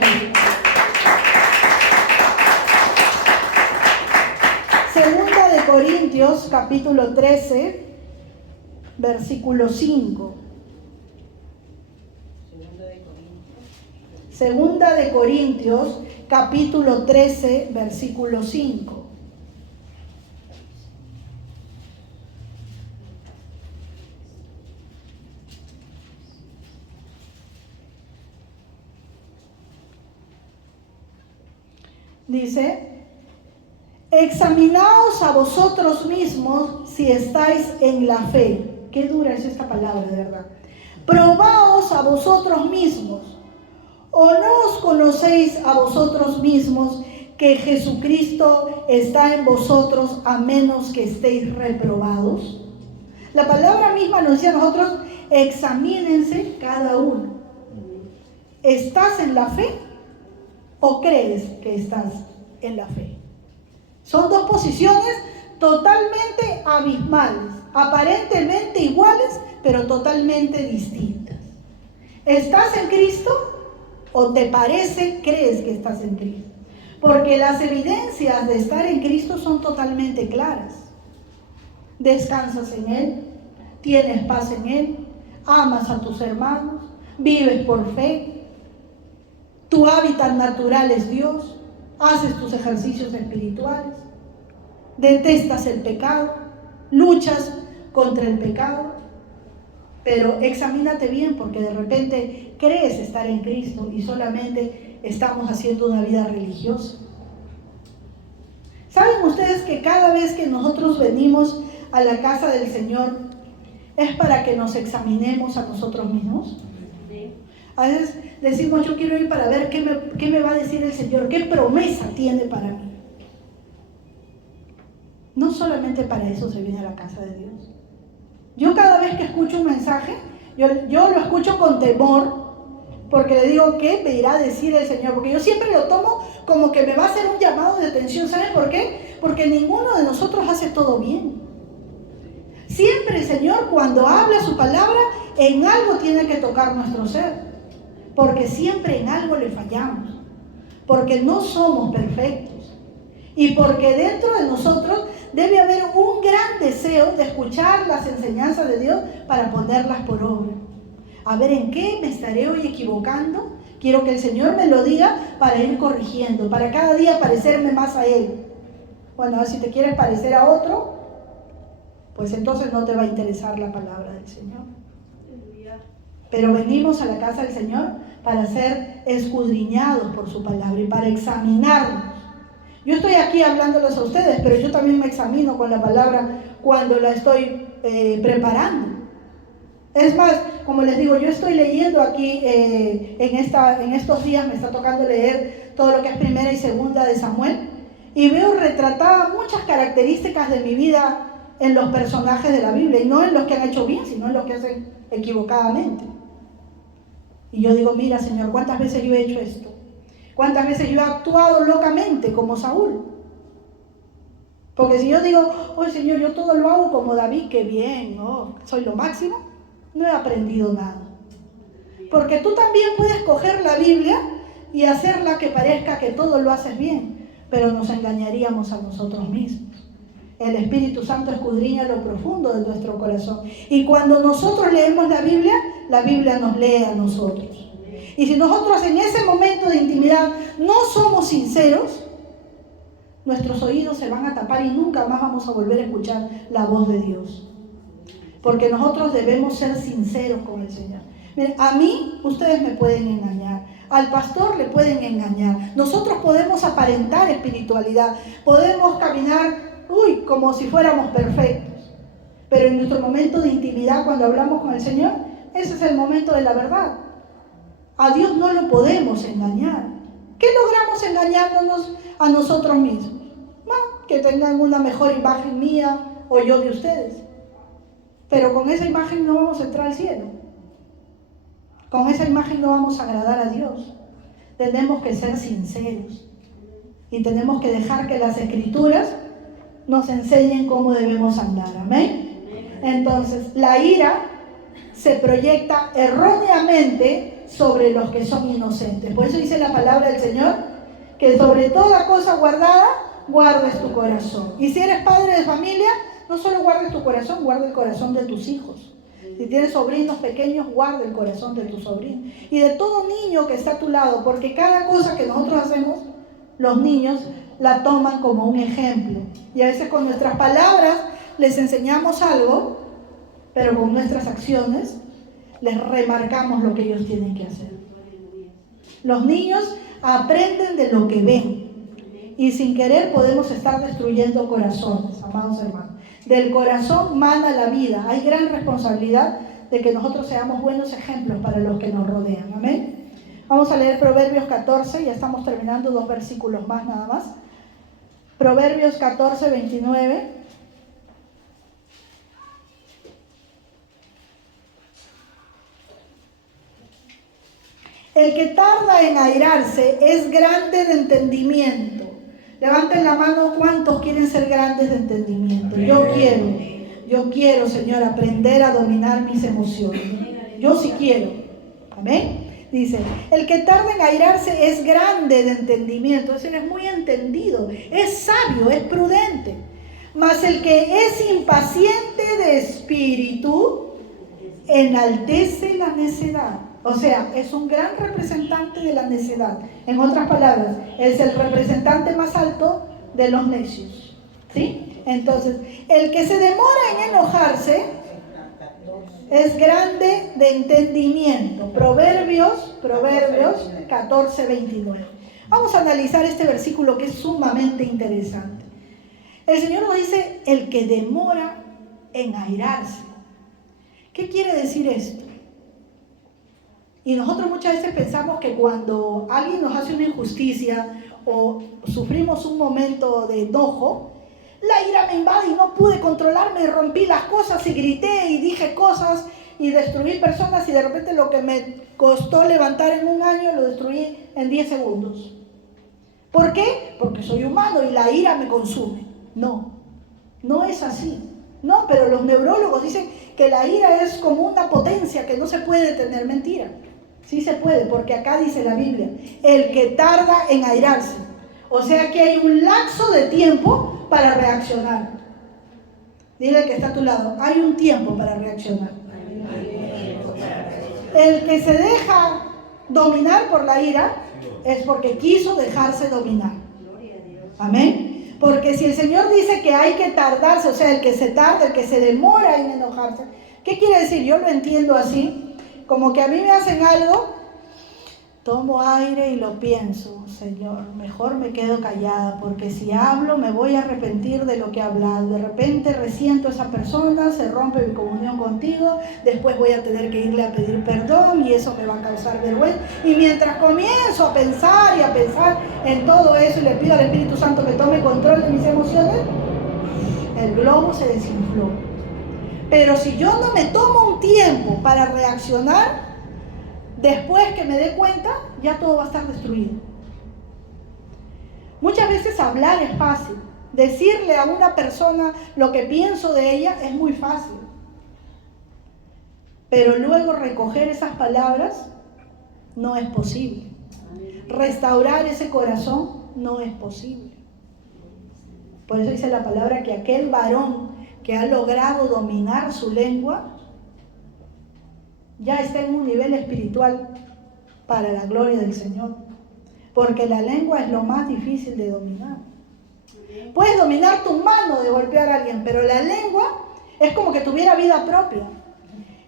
Segunda de Corintios, capítulo 13, versículo 5. Segunda de Corintios, capítulo 13, versículo 5. Dice, examinaos a vosotros mismos si estáis en la fe. Qué dura es esta palabra, de verdad. Probaos a vosotros mismos. ¿O no os conocéis a vosotros mismos que Jesucristo está en vosotros a menos que estéis reprobados? La palabra misma nos dice a nosotros, examínense cada uno. ¿Estás en la fe o crees que estás en la fe? Son dos posiciones totalmente abismales, aparentemente iguales, pero totalmente distintas. ¿Estás en Cristo o te parece, crees que estás en Cristo? Porque las evidencias de estar en Cristo son totalmente claras. Descansas en Él, tienes paz en Él, amas a tus hermanos, vives por fe, tu hábitat natural es Dios, haces tus ejercicios espirituales, detestas el pecado, luchas contra el pecado. Pero examínate bien, porque de repente crees estar en Cristo y solamente estamos haciendo una vida religiosa. ¿Saben ¿Saben ustedes que cada vez que nosotros venimos a la casa del Señor es para que nos examinemos a nosotros mismos? A veces decimos, yo quiero ir para ver qué me va a decir el Señor, qué promesa tiene para mí. No solamente para eso se viene a la casa de Dios. Yo cada vez que escucho un mensaje, yo lo escucho con temor, porque le digo, ¿qué me irá a decir el Señor? Porque yo siempre lo tomo como que me va a hacer un llamado de atención. ¿Saben por qué? Porque ninguno de nosotros hace todo bien. Siempre el Señor, cuando habla su palabra, en algo tiene que tocar nuestro ser. Porque siempre en algo le fallamos. Porque no somos perfectos. Y porque dentro de nosotros debe haber un gran deseo de escuchar las enseñanzas de Dios para ponerlas por obra. A ver, ¿en qué me estaré hoy equivocando? Quiero que el Señor me lo diga para ir corrigiendo, para cada día parecerme más a Él. Bueno, si te quieres parecer a otro, pues entonces no te va a interesar la palabra del Señor. Pero venimos a la casa del Señor para ser escudriñados por su palabra y para examinarnos. Yo estoy aquí hablándoles a ustedes, pero yo también me examino con la palabra cuando la estoy preparando. Es más, como les digo, yo estoy leyendo aquí, en estos días me está tocando leer todo lo que es primera y segunda de Samuel, y veo retratadas muchas características de mi vida en los personajes de la Biblia, y no en los que han hecho bien, sino en los que hacen equivocadamente. Y yo digo, mira, Señor, ¿cuántas veces yo he hecho esto? ¿Cuántas veces yo he actuado locamente como Saúl? Porque si yo digo, oh Señor, yo todo lo hago como David, qué bien, ¿no? Soy lo máximo, no he aprendido nada. Porque tú también puedes coger la Biblia y hacerla que parezca que todo lo haces bien, pero nos engañaríamos a nosotros mismos. El Espíritu Santo escudriña lo profundo de nuestro corazón. Y cuando nosotros leemos la Biblia nos lee a nosotros. Y si nosotros en ese momento de intimidad no somos sinceros, nuestros oídos se van a tapar y nunca más vamos a volver a escuchar la voz de Dios. Porque nosotros debemos ser sinceros con el Señor. Miren, a mí ustedes me pueden engañar, al pastor le pueden engañar. Nosotros podemos aparentar espiritualidad, podemos caminar como si fuéramos perfectos. Pero en nuestro momento de intimidad, cuando hablamos con el Señor, ese es el momento de la verdad. A Dios no lo podemos engañar. ¿Qué logramos engañándonos a nosotros mismos? Bueno, que tengan una mejor imagen mía o yo de ustedes. Pero con esa imagen no vamos a entrar al cielo. Con esa imagen no vamos a agradar a Dios. Tenemos que ser sinceros. Y tenemos que dejar que las Escrituras nos enseñen cómo debemos andar. Amén. Entonces, la ira se proyecta erróneamente sobre los que son inocentes. Por eso dice la palabra del Señor, que sobre toda cosa guardada, guardes tu corazón. Y si eres padre de familia, no solo guardes tu corazón, guarda el corazón de tus hijos. Si tienes sobrinos pequeños, guarda el corazón de tus sobrinos. Y de todo niño que está a tu lado, porque cada cosa que nosotros hacemos, los niños la toman como un ejemplo. Y a veces con nuestras palabras les enseñamos algo, pero con nuestras acciones les remarcamos lo que ellos tienen que hacer. Los niños aprenden de lo que ven. Y sin querer podemos estar destruyendo corazones, amados hermanos. Del corazón mana la vida. Hay gran responsabilidad de que nosotros seamos buenos ejemplos para los que nos rodean. Amén. Vamos a leer Proverbios 14, ya estamos terminando, 2 versículos más nada más. Proverbios 14, 29. El que tarda en airarse es grande de entendimiento. Levanten la mano, ¿cuántos quieren ser grandes de entendimiento? Yo quiero, Señor, aprender a dominar mis emociones. Yo sí quiero. Amén. Dice, el que tarda en airarse es grande de entendimiento. Es decir, es muy entendido, es sabio, es prudente. Mas el que es impaciente de espíritu enaltece la necedad. O sea, es un gran representante de la necedad. En otras palabras, es el representante más alto de los necios. ¿Sí? Entonces, el que se demora en enojarse es grande de entendimiento. Proverbios 14, 29. Vamos a analizar este versículo que es sumamente interesante. El Señor nos dice, el que demora en airarse. ¿Qué quiere decir esto? Y nosotros muchas veces pensamos que cuando alguien nos hace una injusticia o sufrimos un momento de enojo, la ira me invade y no pude controlarme y rompí las cosas y grité y dije cosas y destruí personas y de repente lo que me costó levantar en un año lo destruí en 10 segundos. ¿Por qué? Porque soy humano y la ira me consume. No, no es así. No, pero los neurólogos dicen que la ira es como una potencia que no se puede detener. Mentira. Sí se puede, porque acá dice la Biblia, el que tarda en airarse. O sea que hay un lapso de tiempo para reaccionar. Dile al que está a tu lado, hay un tiempo para reaccionar. El que se deja dominar por la ira es porque quiso dejarse dominar. Amén. Porque si el Señor dice que hay que tardarse, o sea, el que se tarda, el que se demora en enojarse, ¿qué quiere decir? Yo lo entiendo así. Como que a mí me hacen algo, tomo aire y lo pienso, Señor, mejor me quedo callada, porque si hablo me voy a arrepentir de lo que he hablado. De repente resiento a esa persona, se rompe mi comunión contigo, después voy a tener que irle a pedir perdón y eso me va a causar vergüenza. Y mientras comienzo a pensar y a pensar en todo eso y le pido al Espíritu Santo que tome control de mis emociones, el globo se desinfló. Pero si yo no me tomo un tiempo para reaccionar, después que me dé cuenta, ya todo va a estar destruido. Muchas veces hablar es fácil. Decirle a una persona lo que pienso de ella es muy fácil. Pero luego recoger esas palabras no es posible. Restaurar ese corazón no es posible. Por eso dice la palabra que aquel varón que ha logrado dominar su lengua, ya está en un nivel espiritual para la gloria del Señor. Porque la lengua es lo más difícil de dominar. Puedes dominar tu mano de golpear a alguien, pero la lengua es como que tuviera vida propia.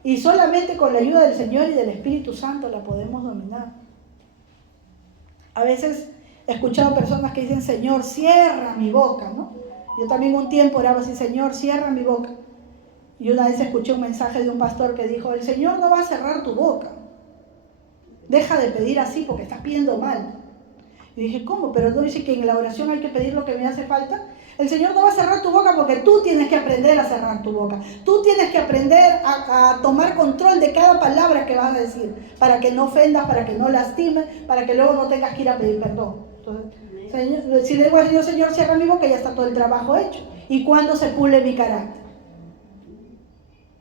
Y solamente con la ayuda del Señor y del Espíritu Santo la podemos dominar. A veces he escuchado personas que dicen, Señor, cierra mi boca, ¿no? Yo también un tiempo oraba así, Señor, cierra mi boca. Y una vez escuché un mensaje de un pastor que dijo, el Señor no va a cerrar tu boca. Deja de pedir así porque estás pidiendo mal. Y dije, ¿cómo? Pero no dice que en la oración hay que pedir lo que me hace falta. El Señor no va a cerrar tu boca porque tú tienes que aprender a cerrar tu boca. Tú tienes que aprender a tomar control de cada palabra que vas a decir, para que no ofendas, para que no lastimes, para que luego no tengas que ir a pedir perdón. Entonces, Señor, si le digo al Señor, Señor, cierra mi boca, ya está todo el trabajo hecho. ¿Y cuándo se pule mi carácter?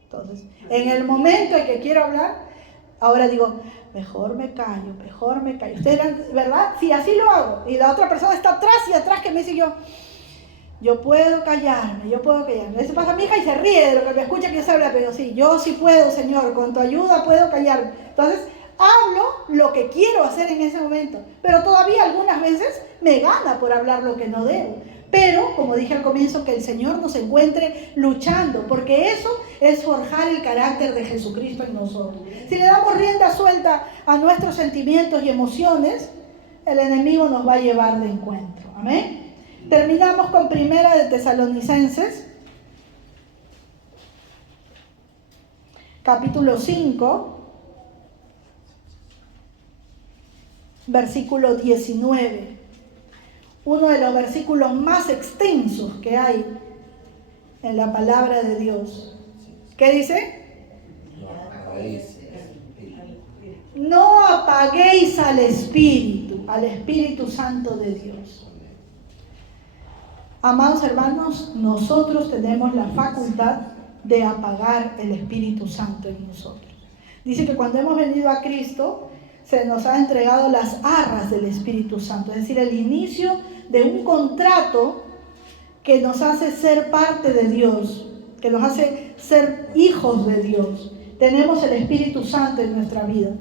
Entonces, en el momento en que quiero hablar, ahora digo, mejor me callo. Ustedes, ¿verdad? Sí, así lo hago. Y la otra persona está atrás y atrás que me dice yo puedo callarme. Eso pasa a mi hija y se ríe de lo que me escucha que yo se habla, pero sí, yo sí puedo, Señor, con tu ayuda puedo callarme. Entonces, hablo lo que quiero hacer en ese momento, pero todavía algunas veces me gana por hablar lo que no debo. Pero, como dije al comienzo, que el Señor nos encuentre luchando, porque eso es forjar el carácter de Jesucristo en nosotros. Si le damos rienda suelta a nuestros sentimientos y emociones, el enemigo nos va a llevar de encuentro. Amén. Terminamos con Primera de Tesalonicenses, capítulo 5. Versículo 19, uno de los versículos más extensos que hay en la palabra de Dios. ¿Qué dice? No apaguéis al Espíritu Santo de Dios. Amados hermanos, nosotros tenemos la facultad de apagar el Espíritu Santo en nosotros. Dice que cuando hemos venido a Cristo, se nos ha entregado las arras del Espíritu Santo, es decir, el inicio de un contrato que nos hace ser parte de Dios, que nos hace ser hijos de Dios. Tenemos el Espíritu Santo en nuestra vida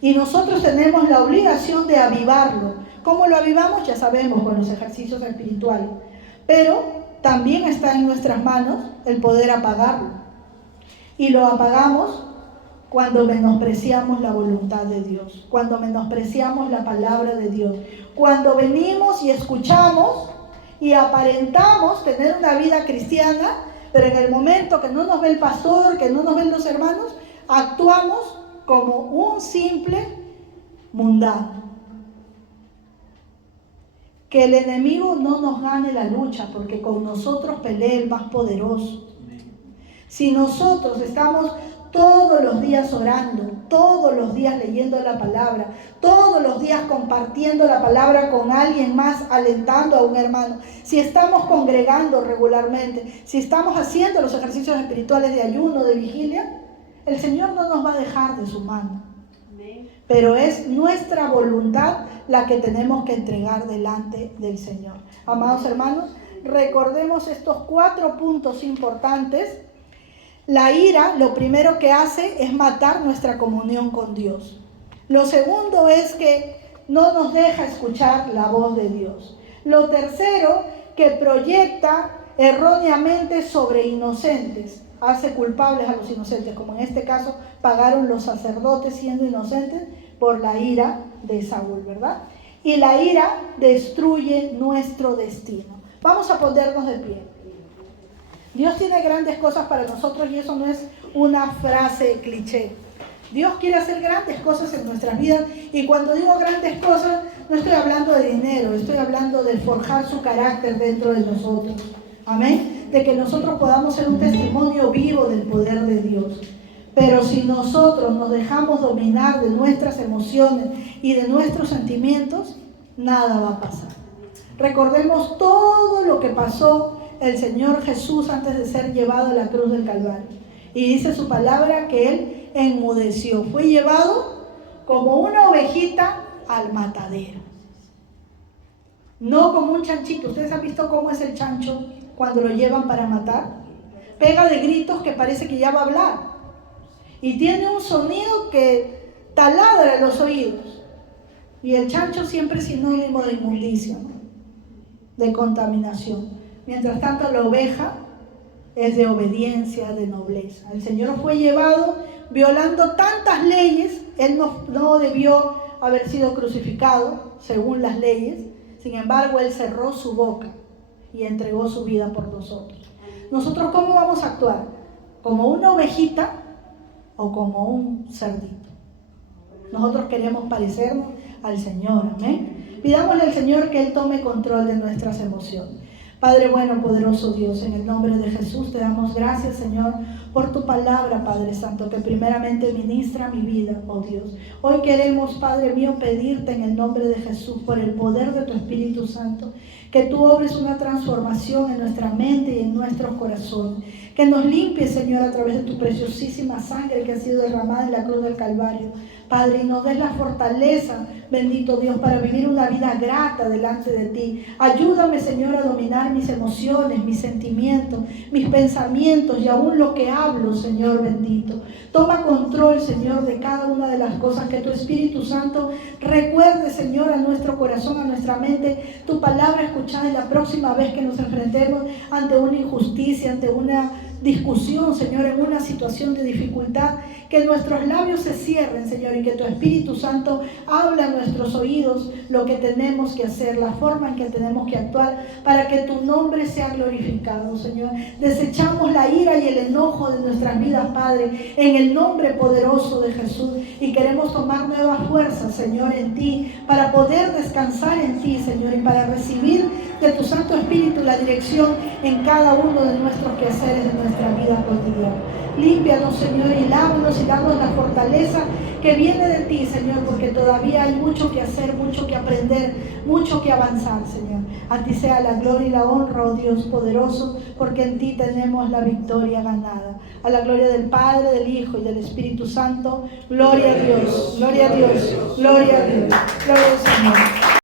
y nosotros tenemos la obligación de avivarlo. ¿Cómo lo avivamos? Ya sabemos, con los ejercicios espirituales, pero también está en nuestras manos el poder apagarlo, y lo apagamos cuando menospreciamos la voluntad de Dios, cuando menospreciamos la palabra de Dios, cuando venimos y escuchamos y aparentamos tener una vida cristiana, pero en el momento que no nos ve el pastor, que no nos ven los hermanos, actuamos como un simple mundano. Que el enemigo no nos gane la lucha, porque con nosotros pelea el más poderoso. Si nosotros estamos todos los días orando, todos los días leyendo la palabra, todos los días compartiendo la palabra con alguien más, alentando a un hermano, si estamos congregando regularmente, si estamos haciendo los ejercicios espirituales de ayuno, de vigilia, el Señor no nos va a dejar de su mano. Pero es nuestra voluntad la que tenemos que entregar delante del Señor. Amados hermanos, recordemos estos 4 puntos importantes. La ira, lo primero que hace es matar nuestra comunión con Dios. Lo segundo es que no nos deja escuchar la voz de Dios. Lo tercero, que proyecta erróneamente sobre inocentes. Hace culpables a los inocentes, como en este caso pagaron los sacerdotes siendo inocentes por la ira de Saúl, ¿verdad? Y la ira destruye nuestro destino. Vamos a ponernos de pie. Dios tiene grandes cosas para nosotros y eso no es una frase cliché. Dios quiere hacer grandes cosas en nuestras vidas, y cuando digo grandes cosas no estoy hablando de dinero, estoy hablando de forjar su carácter dentro de nosotros. Amén. De que nosotros podamos ser un testimonio vivo del poder de Dios. Pero si nosotros nos dejamos dominar de nuestras emociones y de nuestros sentimientos, nada va a pasar. Recordemos todo lo que pasó el Señor Jesús antes de ser llevado a la cruz del Calvario. Y dice su palabra que Él enmudeció. Fue llevado como una ovejita al matadero. No como un chanchito. ¿Ustedes han visto cómo es el chancho cuando lo llevan para matar? Pega de gritos que parece que ya va a hablar. Y tiene un sonido que taladra los oídos. Y el chancho siempre es sinónimo de inmundicia, ¿no? De contaminación. Mientras tanto, la oveja es de obediencia, de nobleza. El Señor fue llevado violando tantas leyes. Él no debió haber sido crucificado según las leyes. Sin embargo, Él cerró su boca y entregó su vida por nosotros. ¿Nosotros cómo vamos a actuar? ¿Como una ovejita o como un cerdito? Nosotros queremos parecernos al Señor, amén. Pidámosle al Señor que Él tome control de nuestras emociones. Padre bueno, poderoso Dios, en el nombre de Jesús te damos gracias, Señor, por tu palabra, Padre Santo, que primeramente ministra mi vida, oh Dios. Hoy queremos, Padre mío, pedirte en el nombre de Jesús, por el poder de tu Espíritu Santo, que tú obres una transformación en nuestra mente y en nuestros corazones. Que nos limpies, Señor, a través de tu preciosísima sangre que ha sido derramada en la cruz del Calvario. Padre, y nos des la fortaleza, bendito Dios, para vivir una vida grata delante de ti. Ayúdame, Señor, a dominar mis emociones, mis sentimientos, mis pensamientos y aún lo que hablo, Señor bendito. Toma control, Señor, de cada una de las cosas, que tu Espíritu Santo recuerde, Señor, a nuestro corazón, a nuestra mente, tu palabra escuchada, y la próxima vez que nos enfrentemos ante una injusticia, ante una discusión, Señor, en una situación de dificultad, que nuestros labios se cierren, Señor, y que tu Espíritu Santo habla a nuestros oídos lo que tenemos que hacer, la forma en que tenemos que actuar, para que tu nombre sea glorificado, Señor. Desechamos la ira y el enojo de nuestras vidas, Padre, en el nombre poderoso de Jesús, y queremos tomar nuevas fuerzas, Señor, en ti, para poder descansar en ti, Señor, y para recibir de tu Santo Espíritu la dirección en cada uno de nuestros quehaceres de nuestra vida cotidiana. Límpianos, Señor, y lávanos y danos la fortaleza que viene de ti, Señor, porque todavía hay mucho que hacer, mucho que aprender, mucho que avanzar, Señor. A ti sea la gloria y la honra, oh Dios poderoso, porque en ti tenemos la victoria ganada. A la gloria del Padre, del Hijo y del Espíritu Santo. Gloria a Dios, gloria a Dios, gloria a Dios, gloria al Señor.